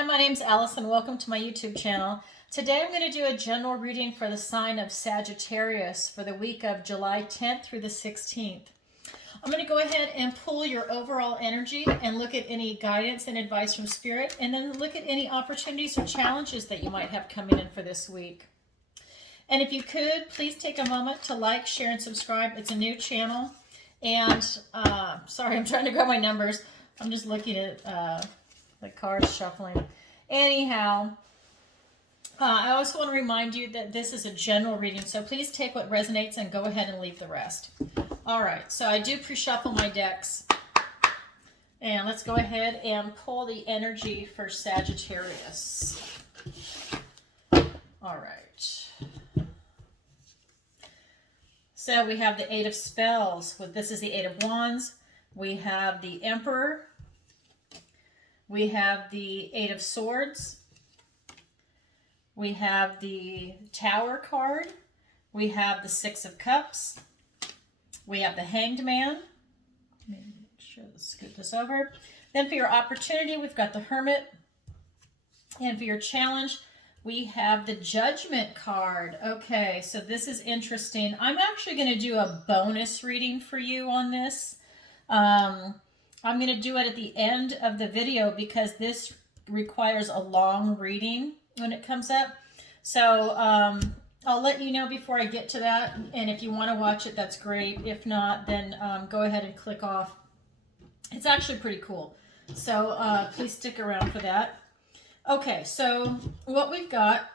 Hi, my name's Allison. Welcome to my YouTube channel. Today I'm going to do a general reading for the sign of Sagittarius for the week of July 10th through the 16th. I'm going to go ahead and pull your overall energy and look at any guidance and advice from Spirit, and then look at any opportunities or challenges that you might have coming in for this week. And if you could, please take a moment to like, share, and subscribe. It's a new channel. And sorry, I'm trying to grab my numbers. I'm just looking at the cards shuffling. Anyhow, I also want to remind you that this is a general reading, so please take what resonates and go ahead and leave the rest. All right, so I do pre-shuffle my decks. And let's go ahead and pull the energy for Sagittarius. All right. So we have the Eight of Spells. This is the Eight of Wands. We have the Emperor. We have the Eight of Swords. We have the Tower card. We have the Six of Cups. We have the Hanged Man. Let me scoot this over. Then for your opportunity, we've got the Hermit. And for your challenge, we have the Judgment card. Okay, so this is interesting. I'm actually going to do a bonus reading for you on this. I'm going to do it at the end of the video because this requires a long reading when it comes up. So I'll let you know before I get to that. And if you want to watch it, that's great. If not, then go ahead and click off. It's actually pretty cool. So please stick around for that. Okay, so what we've got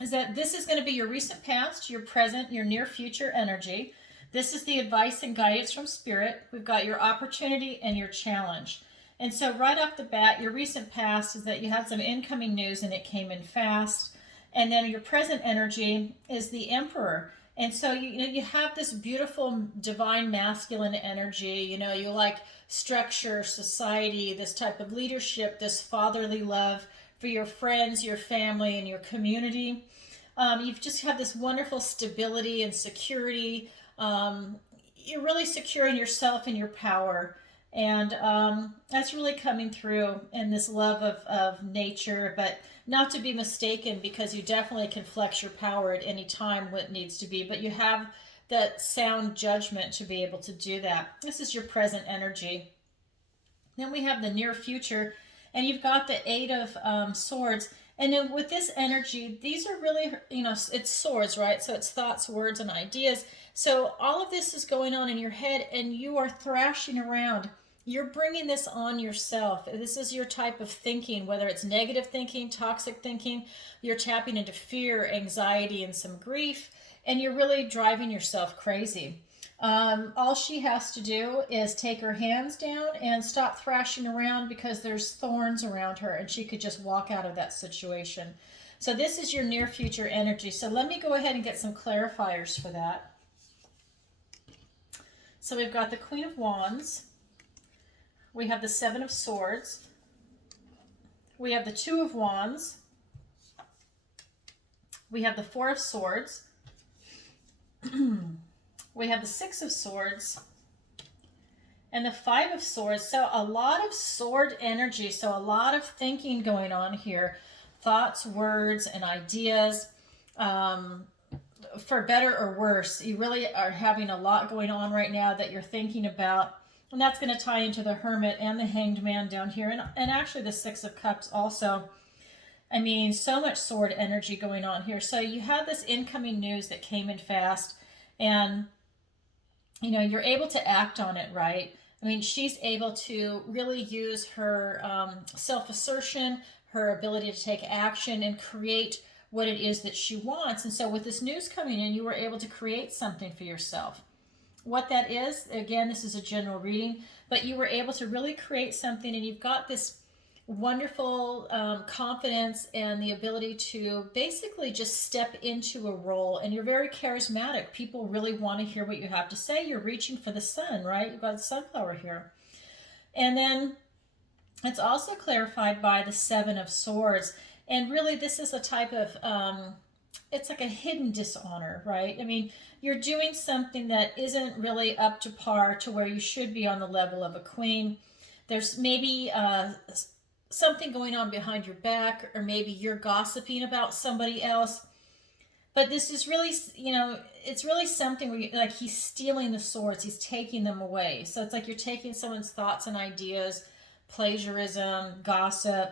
is that this is going to be your recent past, your present, your near future energy. This is the advice and guidance from Spirit. We've got your opportunity and your challenge. And so right off the bat, your recent past is that you had some incoming news and it came in fast. And then your present energy is the Emperor. And so you have this beautiful divine masculine energy. You like structure, society, this type of leadership, this fatherly love for your friends, your family, and your community. You've just had this wonderful stability and security. You're really secure in yourself and your power. And that's really coming through in this love of nature, but not to be mistaken, because you definitely can flex your power at any time when it needs to be, but you have that sound judgment to be able to do that. This is your present energy. Then we have the near future, and you've got the Eight of Swords. And then with this energy, these are really, it's swords, right? So it's thoughts, words, and ideas. So all of this is going on in your head, and you are thrashing around. You're bringing this on yourself. This is your type of thinking, whether it's negative thinking, toxic thinking. You're tapping into fear, anxiety, and some grief, and you're really driving yourself crazy. All she has to do is take her hands down and stop thrashing around, because there's thorns around her, and she could just walk out of that situation. So this is your near future energy. So let me go ahead and get some clarifiers for that. So we've got the Queen of Wands. We have the Seven of Swords. We have the Two of Wands. We have the Four of Swords. We have the Six of Swords and the Five of Swords. So a lot of sword energy. So a lot of thinking going on here. Thoughts, words, and ideas. For better or worse, you really are having a lot going on right now that you're thinking about. And that's going to tie into the Hermit and the Hanged Man down here. And actually the Six of Cups also. I mean, so much sword energy going on here. So you have this incoming news that came in fast. And you're able to act on it, right? I mean, she's able to really use her self-assertion, her ability to take action and create what it is that she wants. And so with this news coming in, you were able to create something for yourself. What that is, again, this is a general reading, but you were able to really create something, and you've got this wonderful confidence and the ability to basically just step into a role, and you're very charismatic. People really want to hear what you have to say. You're reaching for the sun, right? You've got the sunflower here. And then it's also clarified by the Seven of Swords. And really this is a type of, it's like a hidden dishonor, right? I mean, you're doing something that isn't really up to par to where you should be on the level of a queen. There's maybe something going on behind your back, or maybe you're gossiping about somebody else. But this is really, it's really something where like he's stealing the swords, he's taking them away. So it's like you're taking someone's thoughts and ideas, plagiarism, gossip.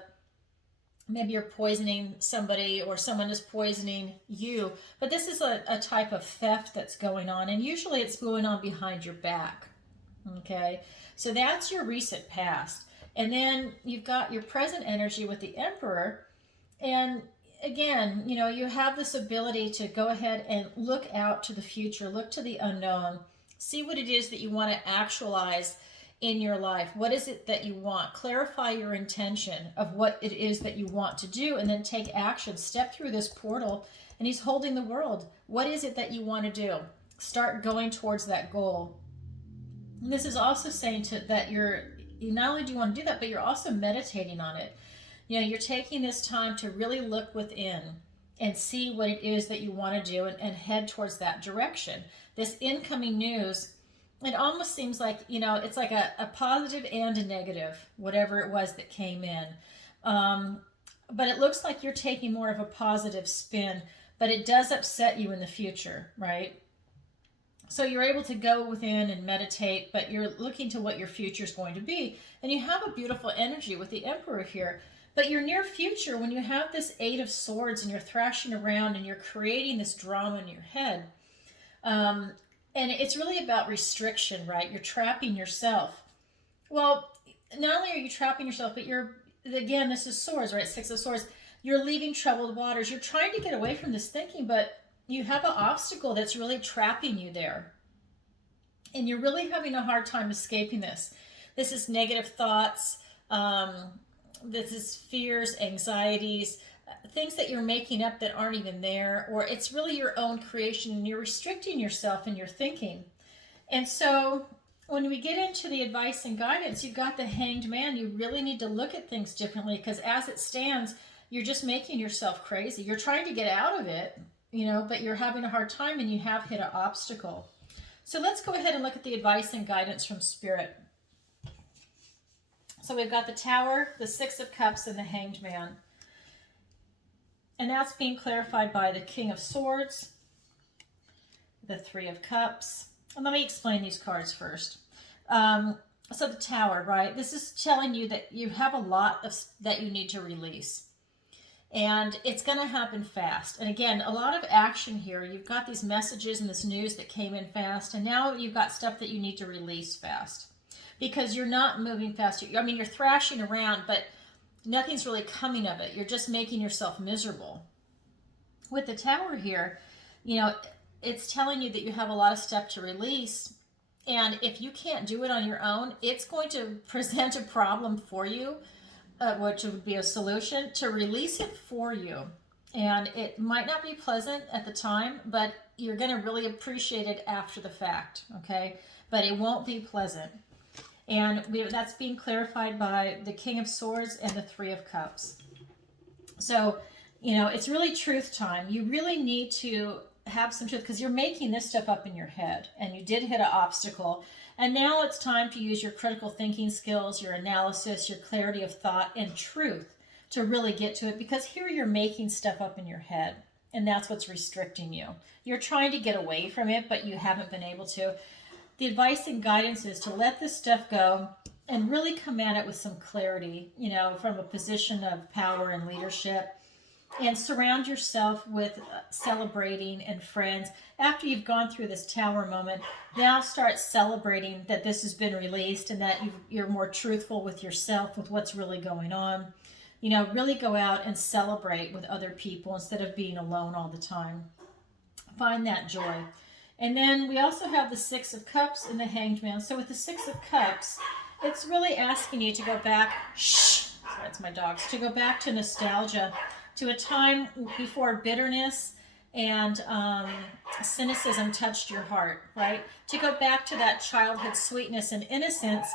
Maybe you're poisoning somebody or someone is poisoning you. But this is a type of theft that's going on, and usually it's going on behind your back. Okay, so that's your recent past. And then you've got your present energy with the Emperor. And again, you have this ability to go ahead and look out to the future, look to the unknown, see what it is that you want to actualize in your life. What is it that you want? Clarify your intention of what it is that you want to do, and then take action. Step through this portal, and he's holding the world. What is it that you want to do? Start going towards that goal. And this is also saying that not only do you want to do that, but you're also meditating on it. You're taking this time to really look within and see what it is that you want to do, and head towards that direction. This incoming news, it almost seems like, it's like a positive and a negative, whatever it was that came in. But it looks like you're taking more of a positive spin, but it does upset you in the future, right? So you're able to go within and meditate, but you're looking to what your future is going to be. And you have a beautiful energy with the Emperor here. But your near future, when you have this Eight of Swords and you're thrashing around and you're creating this drama in your head, and it's really about restriction, right? You're trapping yourself. Well, not only are you trapping yourself, but again, this is swords, right? Six of Swords. You're leaving troubled waters. You're trying to get away from this thinking, but you have an obstacle that's really trapping you there. And you're really having a hard time escaping this. This is negative thoughts. This is fears, anxieties, things that you're making up that aren't even there, or it's really your own creation, and you're restricting yourself in your thinking. And so when we get into the advice and guidance, you've got the Hanged Man. You really need to look at things differently, because as it stands, you're just making yourself crazy. You're trying to get out of it, but you're having a hard time, and you have hit an obstacle. So let's go ahead and look at the advice and guidance from Spirit. So we've got the Tower, the Six of Cups, and the Hanged Man. And that's being clarified by the King of Swords, the Three of Cups. And let me explain these cards first. So the Tower, right? This is telling you that you have a lot that you need to release. And it's going to happen fast. And again, a lot of action here. You've got these messages and this news that came in fast. And now you've got stuff that you need to release fast. Because you're not moving fast. You're thrashing around, but nothing's really coming of it. You're just making yourself miserable. With the Tower here, it's telling you that you have a lot of stuff to release. And if you can't do it on your own, it's going to present a problem for you, which would be a solution to release it for you. And it might not be pleasant at the time, but you're going to really appreciate it after the fact, okay? But it won't be pleasant. And that's being clarified by the King of Swords and the Three of Cups. So, it's really truth time. You really need to have some truth, because you're making this stuff up in your head, and you did hit an obstacle. And now it's time to use your critical thinking skills, your analysis, your clarity of thought, and truth to really get to it, because here you're making stuff up in your head, and that's what's restricting you. You're trying to get away from it, but you haven't been able to. The advice and guidance is to let this stuff go and really come at it with some clarity, from a position of power and leadership, and surround yourself with celebrating and friends. After you've gone through this Tower moment, now start celebrating that this has been released, and that you're more truthful with yourself, with what's really going on. Really go out and celebrate with other people instead of being alone all the time. Find that joy. And then we also have the Six of Cups and the Hanged Man. So with the Six of Cups, it's really asking you to go back, that's my dogs, to go back to nostalgia, to a time before bitterness and cynicism touched your heart, right? To go back to that childhood sweetness and innocence,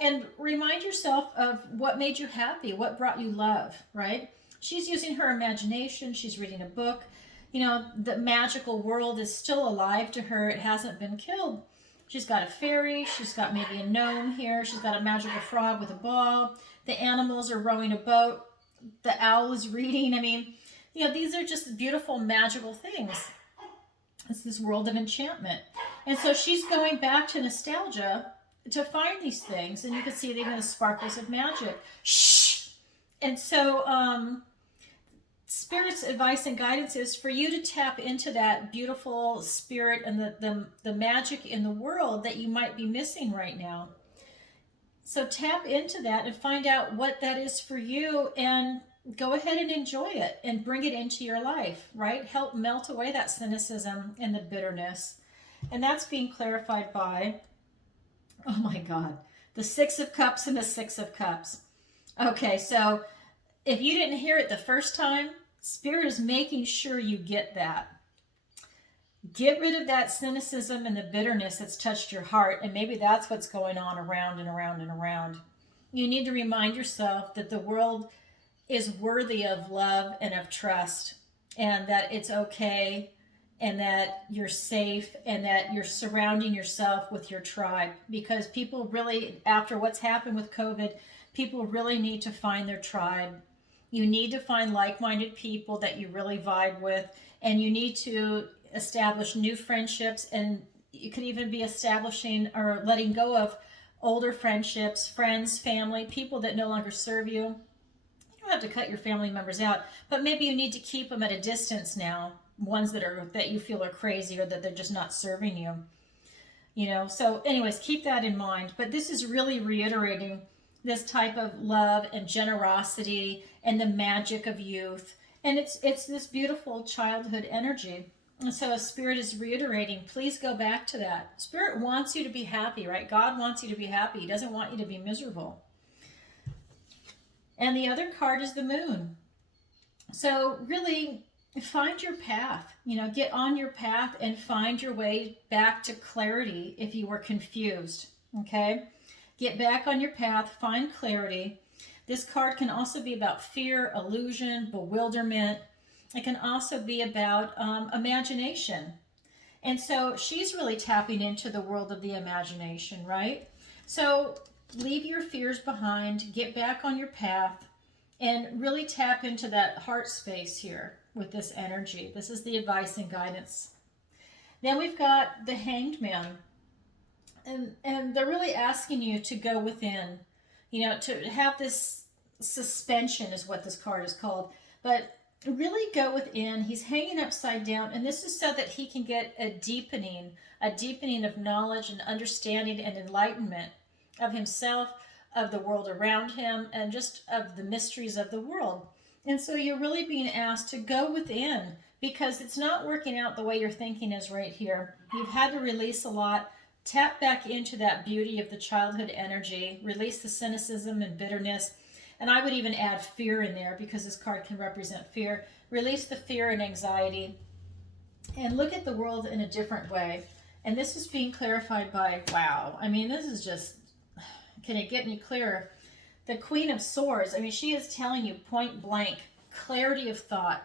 and remind yourself of what made you happy, what brought you love, right? She's using her imagination. She's reading a book. The magical world is still alive to her. It hasn't been killed. She's got a fairy. She's got maybe a gnome here. She's got a magical frog with a ball. The animals are rowing a boat. The owl is reading. I mean, these are just beautiful, magical things. It's this world of enchantment. And so she's going back to nostalgia to find these things. And you can see even the sparkles of magic. Shh! And so Spirit's advice and guidance is for you to tap into that beautiful spirit and the magic in the world that you might be missing right now. So tap into that and find out what that is for you, and go ahead and enjoy it and bring it into your life, right? Help melt away that cynicism and the bitterness. And that's being clarified by, oh my God, the Six of Cups and the Six of Cups. Okay, so if you didn't hear it the first time, Spirit is making sure you get that. Get rid of that cynicism and the bitterness that's touched your heart, and maybe that's what's going on around and around and around. You need to remind yourself that the world is worthy of love and of trust, and that it's okay, and that you're safe, and that you're surrounding yourself with your tribe. Because people really, after what's happened with COVID, people really need to find their tribe. You need to find like-minded people that you really vibe with, and you need to establish new friendships, and you could even be establishing or letting go of older friendships, friends, family, people that no longer serve you. You don't have to cut your family members out, but maybe you need to keep them at a distance now, ones that you feel are crazy or that they're just not serving you. So anyways, keep that in mind. But this is really reiterating this type of love and generosity and the magic of youth. And it's this beautiful childhood energy. And so Spirit is reiterating, please go back to that. Spirit wants you to be happy, right? God wants you to be happy. He doesn't want you to be miserable. And the other card is the Moon. So really find your path. Get on your path and find your way back to clarity if you were confused. Okay? Get back on your path, find clarity. This card can also be about fear, illusion, bewilderment. It can also be about imagination. And so she's really tapping into the world of the imagination, right? So leave your fears behind, get back on your path, and really tap into that heart space here with this energy. This is the advice and guidance. Then we've got the Hanged Man. And they're really asking you to go within, to have this suspension is what this card is called. But really go within. He's hanging upside down, and this is so that he can get a deepening of knowledge and understanding and enlightenment of himself, of the world around him, and just of the mysteries of the world. And so you're really being asked to go within, because it's not working out the way you're thinking is right here. You've had to release a lot. Tap back into that beauty of the childhood energy. Release the cynicism and bitterness. And I would even add fear in there, because this card can represent fear. Release the fear and anxiety. And look at the world in a different way. And this is being clarified by, wow, I mean, this is just, can it get any clearer? The Queen of Swords, I mean, she is telling you point blank, clarity of thought.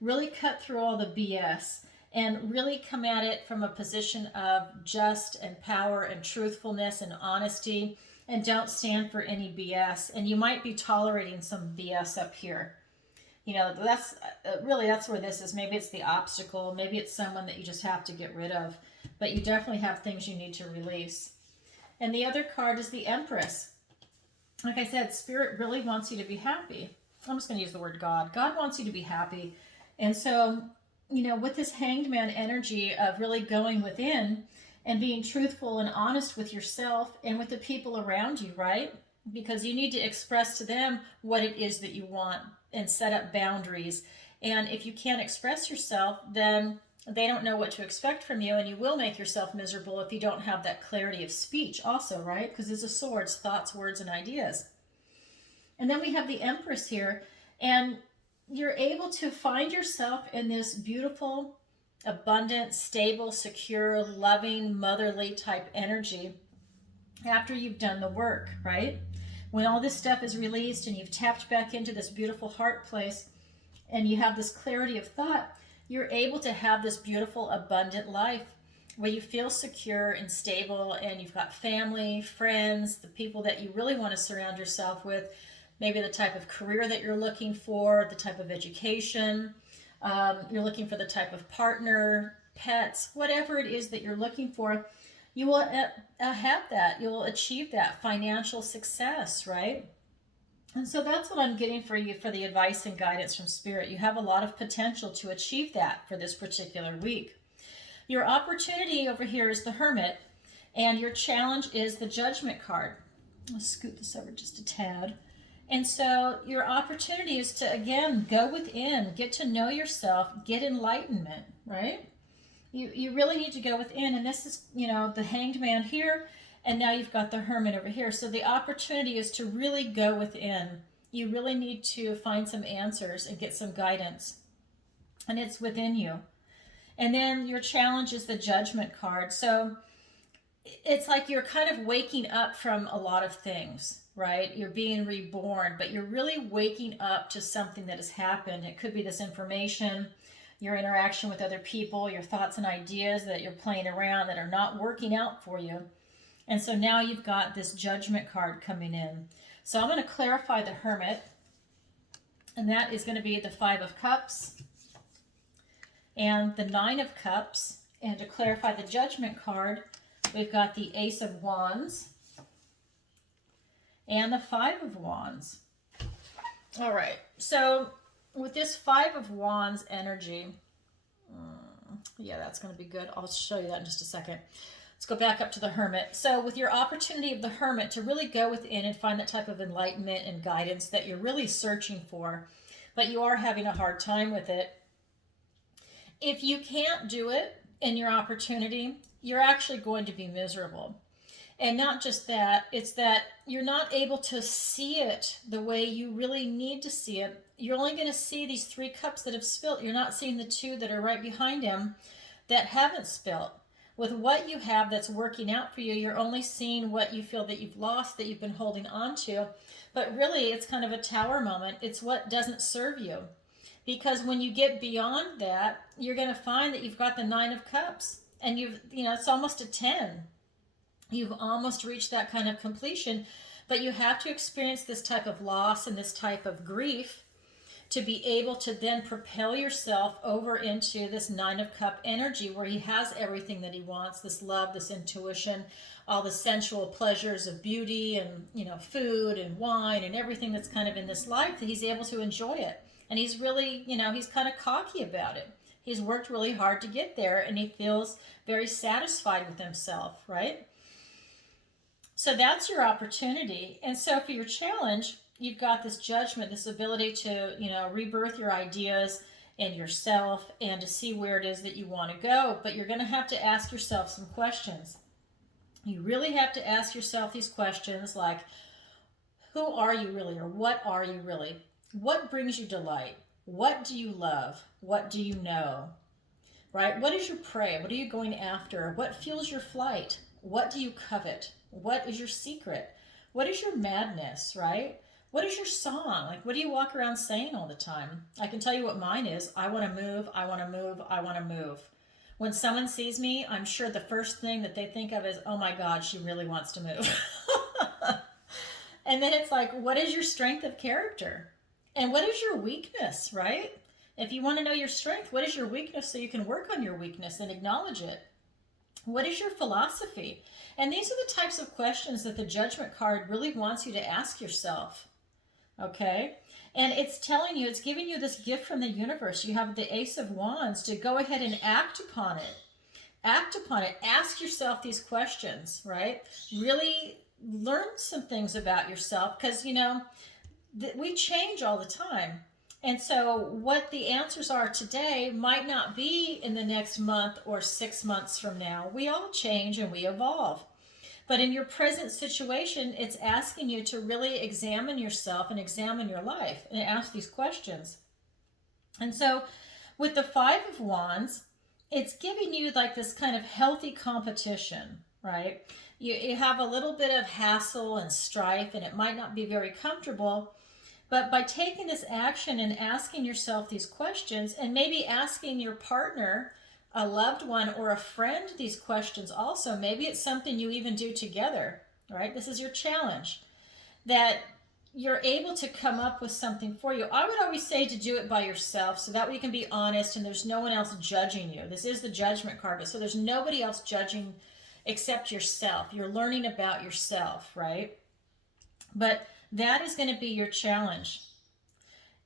Really cut through all the BS. And really come at it from a position of just and power and truthfulness and honesty, and don't stand for any BS. And you might be tolerating some BS up here. That's where this is. Maybe it's the obstacle. Maybe it's someone that you just have to get rid of. But you definitely have things you need to release. And the other card is the Empress. Like I said, Spirit really wants you to be happy. I'm just going to use the word God. God wants you to be happy. And so, with this Hanged Man energy of really going within and being truthful and honest with yourself and with the people around you, right? Because you need to express to them what it is that you want and set up boundaries. And if you can't express yourself, then they don't know what to expect from you, and you will make yourself miserable if you don't have that clarity of speech also, right? Because it's a sword, thoughts, words, and ideas. And then we have the Empress here, and you're able to find yourself in this beautiful, abundant, stable, secure, loving, motherly type energy after you've done the work, right? When all this stuff is released and you've tapped back into this beautiful heart place and you have this clarity of thought, you're able to have this beautiful, abundant life where you feel secure and stable, and you've got family, friends, the people that you really want to surround yourself with, maybe the type of career that you're looking for, the type of education, you're looking for the type of partner, pets, whatever it is that you're looking for, you will have that. You'll achieve that financial success, right? And so that's what I'm getting for you for the advice and guidance from Spirit. You have a lot of potential to achieve that for this particular week. Your opportunity over here is the Hermit, and your challenge is the Judgment card. I'll scoot this over just a tad. And so your opportunity is to, again, go within, get to know yourself, get enlightenment, right? You really need to go within, and this is, the Hanged Man here, and now you've got the Hermit over here. So the opportunity is to really go within. You really need to find some answers and get some guidance, and it's within you. And then your challenge is the Judgment card. So it's like you're kind of waking up from a lot of things, right? You're being reborn, but you're really waking up to something that has happened. It could be this information, your interaction with other people, your thoughts and ideas that you're playing around that are not working out for you. And so now you've got this Judgment card coming in. So I'm going to clarify the Hermit, and that is going to be the Five of Cups and the Nine of Cups. And to clarify the Judgment card, we've got the Ace of Wands and the Five of Wands. All right, so with this Five of Wands energy, yeah, that's going to be good. I'll show you that in just a second. Let's go back up to the Hermit. So with your opportunity of the Hermit to really go within and find that type of enlightenment and guidance that you're really searching for, but you are having a hard time with it. If you can't do it in your opportunity, you're actually going to be miserable. And not just that, it's that you're not able to see it the way you really need to see it. You're only going to see these 3 cups that have spilt. You're not seeing the 2 that are right behind him that haven't spilt. With what you have that's working out for you, you're only seeing what you feel that you've lost, that you've been holding on to. But really, it's kind of a tower moment. It's what doesn't serve you. Because when you get beyond that, you're going to find that you've got the 9 of Cups. And it's almost a 10. You've almost reached that kind of completion, but you have to experience this type of loss and this type of grief to be able to then propel yourself over into this 9 of Cup energy where he has everything that he wants, this love, this intuition, all the sensual pleasures of beauty and, food and wine and everything that's kind of in this life, that he's able to enjoy it. And he's really, he's kind of cocky about it. He's worked really hard to get there, and he feels very satisfied with himself, right? So that's your opportunity. And so for your challenge, you've got this Judgment, this ability to, rebirth your ideas and yourself and to see where it is that you want to go. But you're going to have to ask yourself some questions. You really have to ask yourself these questions like, who are you really, or what are you really? What brings you delight? What do you love? What do you know? Right? What is your prey? What are you going after? What fuels your flight? What do you covet? What is your secret? What is your madness, right? What is your song? Like, what do you walk around saying all the time? I can tell you what mine is. I want to move, I want to move, I want to move. When someone sees me, I'm sure the first thing that they think of is, oh my God, she really wants to move. And then it's like, what is your strength of character? And what is your weakness, right? If you want to know your strength, what is your weakness so you can work on your weakness and acknowledge it? What is your philosophy? And these are the types of questions that the Judgment card really wants you to ask yourself, okay? And it's telling you, it's giving you this gift from the universe. You have the Ace of Wands to go ahead and act upon it. Act upon it. Ask yourself these questions, right? Really learn some things about yourself because, we change all the time. And so what the answers are today might not be in the next month or 6 months from now. We all change and we evolve. But in your present situation, it's asking you to really examine yourself and examine your life and ask these questions. And so with the Five of Wands, it's giving you like this kind of healthy competition, right? You have a little bit of hassle and strife, and it might not be very comfortable. But by taking this action and asking yourself these questions, and maybe asking your partner, a loved one, or a friend these questions also, maybe it's something you even do together, right? This is your challenge. That you're able to come up with something for you. I would always say to do it by yourself so that way you can be honest and there's no one else judging you. This is the judgment card, but so there's nobody else judging except yourself. You're learning about yourself, right? But that is going to be your challenge.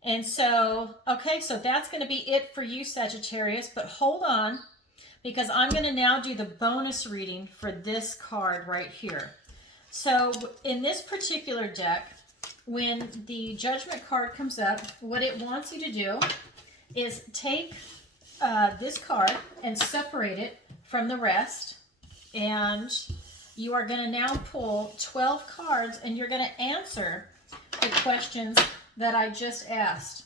And so, okay, so that's going to be it for you, Sagittarius, but hold on because I'm going to now do the bonus reading for this card right here. So in this particular deck, when the Judgment card comes up, what it wants you to do is take this card and separate it from the rest. And you are going to now pull 12 cards and you're going to answer the questions that I just asked.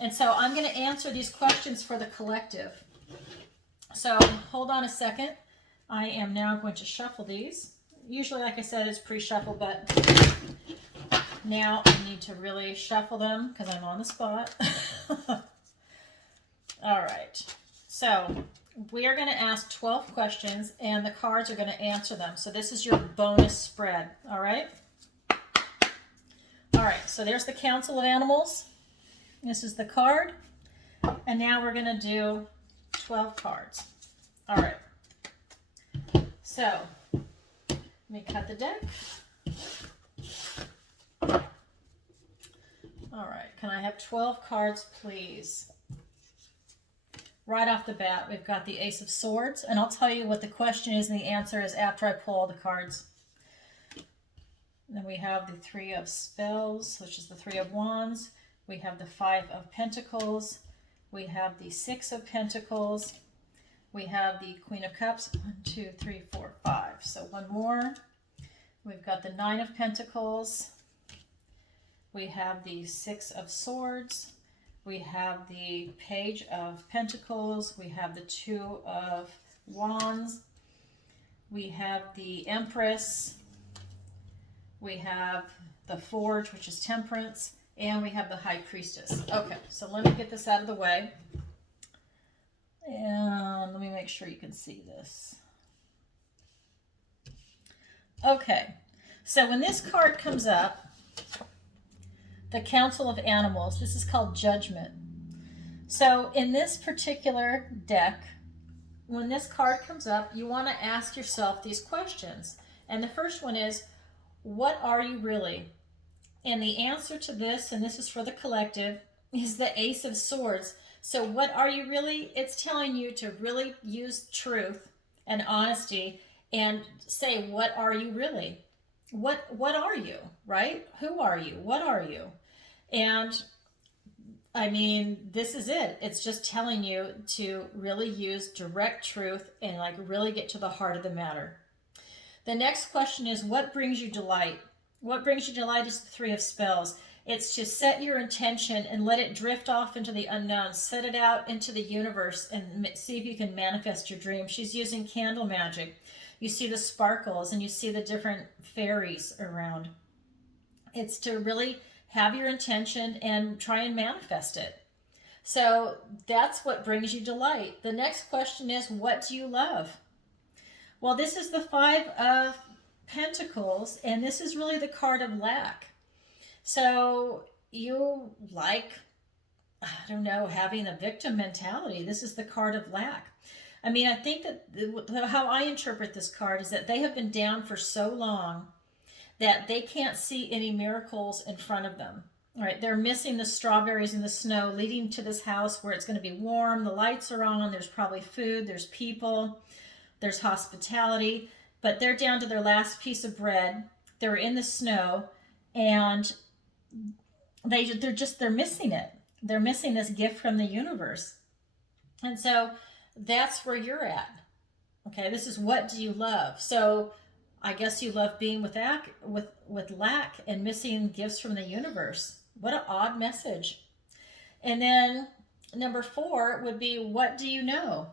And so I'm going to answer these questions for the collective. So hold on a second. I am now going to shuffle these. Usually, like I said, it's pre-shuffle, but now I need to really shuffle them because I'm on the spot. All right. So we are going to ask 12 questions and the cards are going to answer them. So this is your bonus spread. All right. All right. So there's the Council of Animals. This is the card. And now we're going to do 12 cards. All right. So let me cut the deck. All right, can I have 12 cards, please? Right off the bat, we've got the Ace of Swords, and I'll tell you what the question is and the answer is after I pull all the cards. Then we have the Three of Spells, which is the Three of Wands. We have the Five of Pentacles. We have the Six of Pentacles. We have the Queen of Cups. 1, 2, 3, 4, 5. So one more. We've got the Nine of Pentacles. We have the Six of Swords. We have the Page of Pentacles. We have the Two of Wands. We have the Empress. We have the Forge, which is Temperance. And we have the High Priestess. Okay, so let me get this out of the way. And let me make sure you can see this. Okay, so when this card comes up, the Council of Animals, this is called Judgment. So in this particular deck, when this card comes up, you want to ask yourself these questions. And the first one is, what are you really? And the answer to this, and this is for the collective, is the Ace of Swords. So what are you really? It's telling you to really use truth and honesty and say, what are you really? What are you, right? Who are you? What are you? And I mean, this is it. It's just telling you to really use direct truth and like really get to the heart of the matter. The next question is, what brings you delight? What brings you delight is the Three of Spells. It's to set your intention and let it drift off into the unknown. Set it out into the universe and see if you can manifest your dream. She's using candle magic. You see the sparkles and you see the different fairies around. It's to really have your intention and try and manifest it. So that's what brings you delight. The next question is, what do you love? Well, this is the Five of Pentacles, and this is really the card of lack. So you like, I don't know, having a victim mentality. This is the card of lack. I mean, I think that how I interpret this card is that they have been down for so long that they can't see any miracles in front of them. All right, they're missing the strawberries in the snow leading to this house where it's going to be warm. The lights are on. There's probably food. There's people. There's hospitality. But they're down to their last piece of bread. They're in the snow, and they're missing it. They're missing this gift from the universe. And so that's where you're at. Okay, this is, what do you love? So I guess you love being with lack and missing gifts from the universe. What an odd message. And then number 4 would be, what do you know?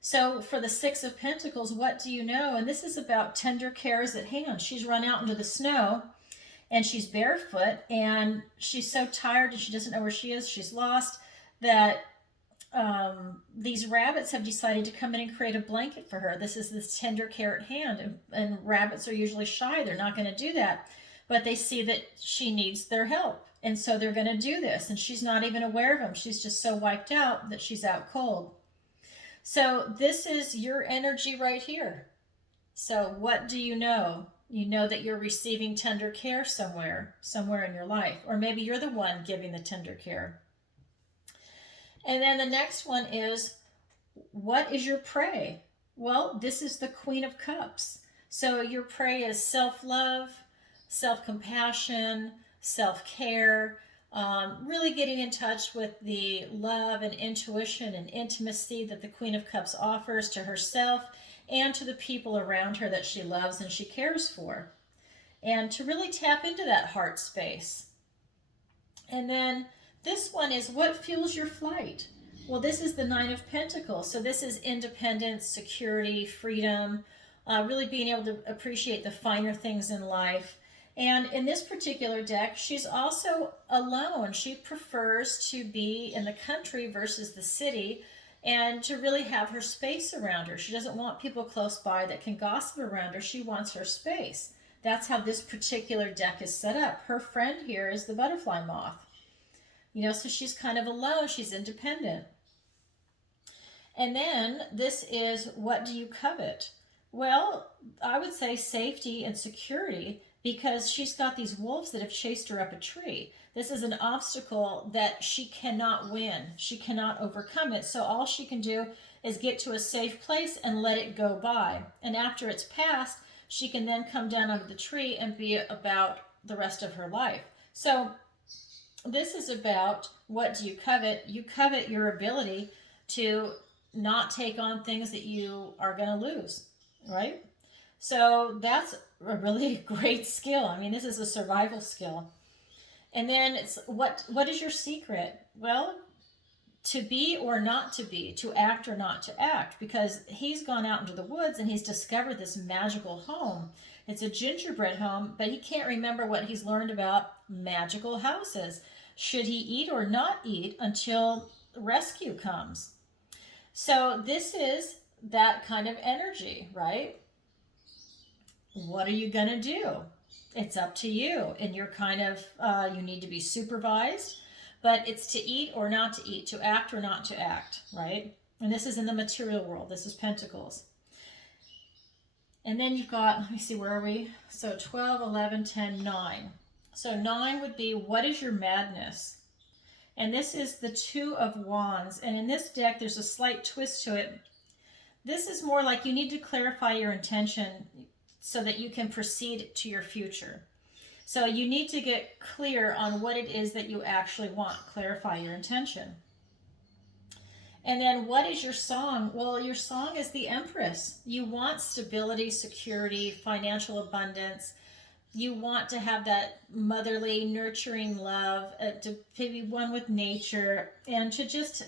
So for the Six of Pentacles, what do you know? And this is about tender cares at hand. She's run out into the snow and she's barefoot and she's so tired and she doesn't know where she is. She's lost, that these rabbits have decided to come in and create a blanket for her. This is this tender care at hand. And rabbits are usually shy. They're not going to do that. but they see that she needs their help. And so they're going to do this. And she's not even aware of them. She's just so wiped out that she's out cold. So this is your energy right here. So what do you know? You know that you're receiving tender care somewhere in your life. Or maybe you're the one giving the tender care. And then the next one is, what is your prey? Well, this is the Queen of Cups. So your prey is self-love, self-compassion, self-care, really getting in touch with the love and intuition and intimacy that the Queen of Cups offers to herself and to the people around her that she loves and she cares for. And to really tap into that heart space. And then this one is, what fuels your flight? Well, this is the Nine of Pentacles. So this is independence, security, freedom, really being able to appreciate the finer things in life. And in this particular deck, she's also alone. She prefers to be in the country versus the city and to really have her space around her. She doesn't want people close by that can gossip around her. She wants her space. That's how this particular deck is set up. Her friend here is the butterfly moth. You know, so she's kind of alone. She's independent. And then this is, what do you covet? Well, I would say safety and security, because she's got these wolves that have chased her up a tree. This is an obstacle that she cannot win. She cannot overcome it. So all she can do is get to a safe place and let it go by. And after it's passed, she can then come down out of the tree and be about the rest of her life. So this is about, what do you covet? You covet your ability to not take on things that you are going to lose, right? So that's a really great skill. I mean, this is a survival skill. And then it's, what is your secret? Well, to be or not to be, to act or not to act, because he's gone out into the woods and he's discovered this magical home. It's a gingerbread home, but he can't remember what he's learned about magical houses. Should he eat or not eat until rescue comes? So this is that kind of energy, right? What are you going to do? It's up to you. And you're kind of, you need to be supervised, but it's to eat or not to eat, to act or not to act, right? And this is in the material world. This is Pentacles. And then you've got, let me see, where are we? So 12, 11, 10, 9. So 9 would be, what is your madness? And this is the Two of Wands. And in this deck, there's a slight twist to it. This is more like you need to clarify your intention so that you can proceed to your future. So you need to get clear on what it is that you actually want. Clarify your intention. And then what is your song? Well, your song is the Empress. You want stability, security, financial abundance. You want to have that motherly, nurturing love, to be one with nature, and to just,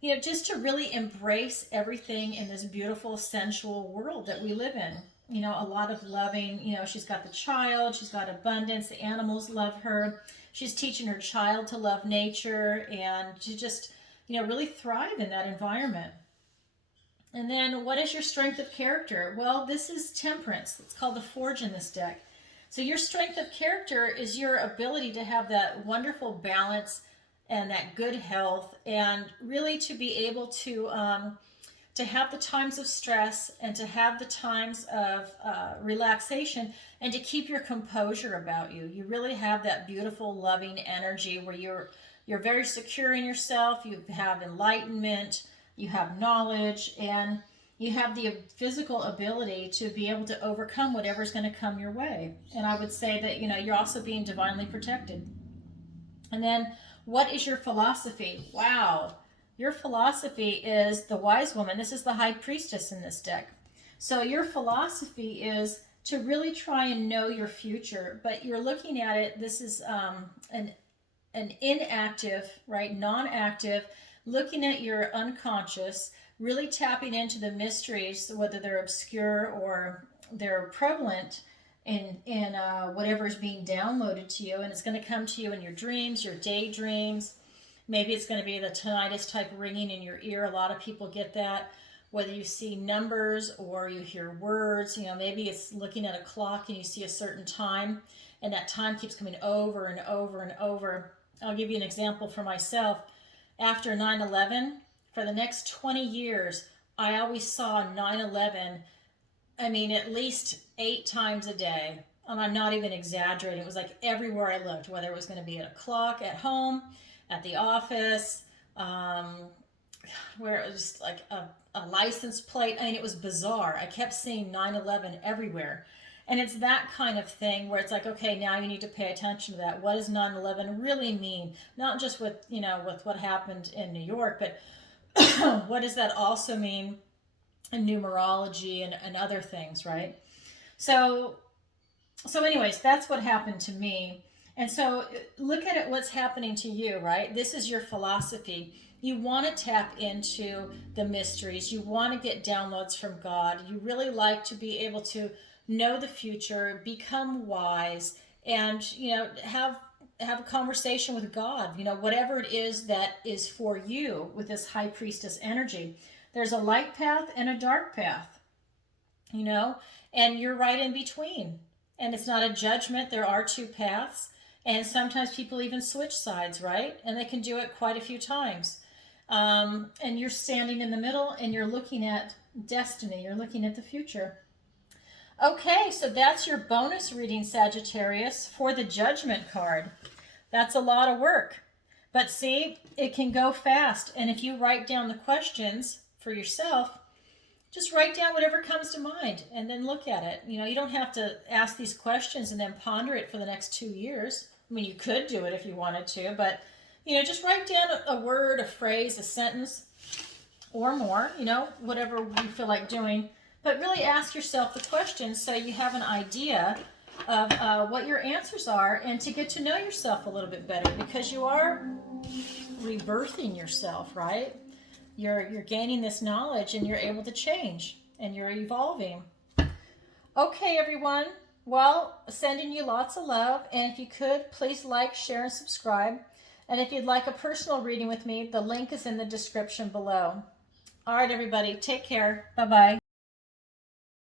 you know, just to really embrace everything in this beautiful, sensual world that we live in. You know, a lot of loving, you know, she's got the child, she's got abundance, the animals love her. She's teaching her child to love nature and to just, you know, really thrive in that environment. And then what is your strength of character? Well, this is Temperance. It's called the Forge in this deck. So your strength of character is your ability to have that wonderful balance and that good health, and really to be able to have the times of stress and to have the times of relaxation, and to keep your composure about you. You really have that beautiful, loving energy where you're very secure in yourself. You have enlightenment, you have knowledge, and you have the physical ability to be able to overcome whatever's going to come your way. And I would say that, you know, you're also being divinely protected. And then, what is your philosophy? Wow. Your philosophy is the Wise Woman. This is the High Priestess in this deck. So your philosophy is to really try and know your future, but you're looking at it, this is an inactive, right, non-active, looking at your unconscious, really tapping into the mysteries, whether they're obscure or they're prevalent in whatever is being downloaded to you. And it's going to come to you in your dreams, your daydreams. Maybe it's going to be the tinnitus type ringing in your ear. A lot of people get that. Whether you see numbers or you hear words, you know, maybe it's looking at a clock and you see a certain time. and that time keeps coming over and over and over. I'll give you an example for myself. After 9/11, for the next 20 years, I always saw 9/11, I mean, at least 8 times a day. And I'm not even exaggerating. It was like everywhere I looked, whether it was going to be at a clock, at home, at the office, where it was just like a license plate. I mean, it was bizarre. I kept seeing 9/11 everywhere. And it's that kind of thing where it's like, okay, now you need to pay attention to that. What does 9/11 really mean? Not just with, with what happened in New York, but what does that also mean in numerology and other things, right? So anyways, that's what happened to me. And so look at it, what's happening to you, right? This is your philosophy. You want to tap into the mysteries. You want to get downloads from God. You really like to be able to know the future, become wise, and have a conversation with God. Whatever it is that is for you with this high priestess energy. There's a light path and a dark path, and you're right in between. And it's not a judgment. There are 2 paths, and sometimes people even switch sides, right? And they can do it quite a few times. And you're standing in the middle, and you're looking at destiny. You're looking at the future. Okay, so that's your bonus reading, Sagittarius, for the Judgment card. That's a lot of work. But see, it can go fast. And if you write down the questions for yourself, just write down whatever comes to mind and then look at it. You don't have to ask these questions and then ponder it for the next 2 years. I mean, you could do it if you wanted to, but, just write down a word, a phrase, a sentence, or more, whatever you feel like doing. But really ask yourself the questions so you have an idea of what your answers are, and to get to know yourself a little bit better, because you are rebirthing yourself, right? You're gaining this knowledge, and you're able to change, and you're evolving. Okay, everyone. Well, sending you lots of love, and if you could, please like, share, and subscribe. And if you'd like a personal reading with me, the link is in the description below. All right, everybody, take care. Bye-bye.